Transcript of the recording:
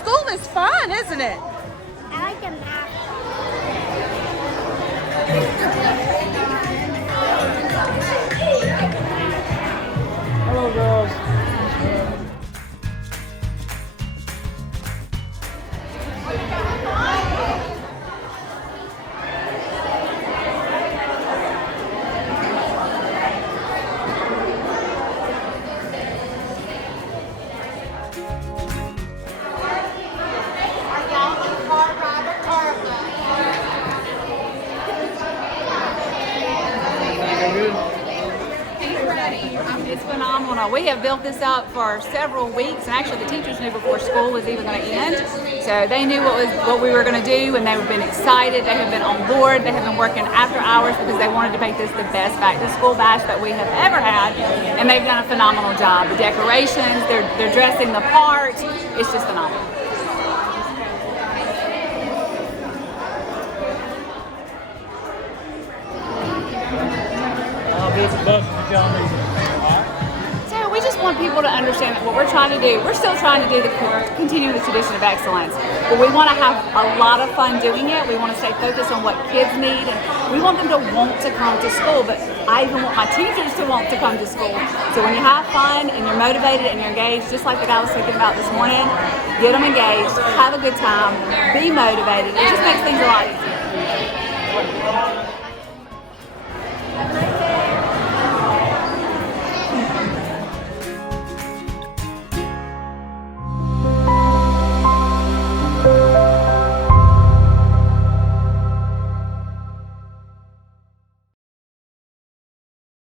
School is fun, isn't it? I like the map. Hello, girls. It's phenomenal. We have built this up for several weeks, and actually the teachers knew before school was even going to end. So they knew what we were going to do, and they've been excited. They have been on board. They have been working after hours because they wanted to make this the best back-to-school bash that we have ever had, and they've done a phenomenal job. The decorations, they're dressing the part. It's just phenomenal. So we just want people to understand that what we're trying to do, we're still trying to continue the tradition of excellence, but we want to have a lot of fun doing it. We want to stay focused on what kids need, and we want them to want to come to school, but I even want my teachers to want to come to school. So when you have fun and you're motivated and you're engaged, just like the guy was talking about this morning, get them engaged, have a good time, be motivated. It just makes things a lot easier.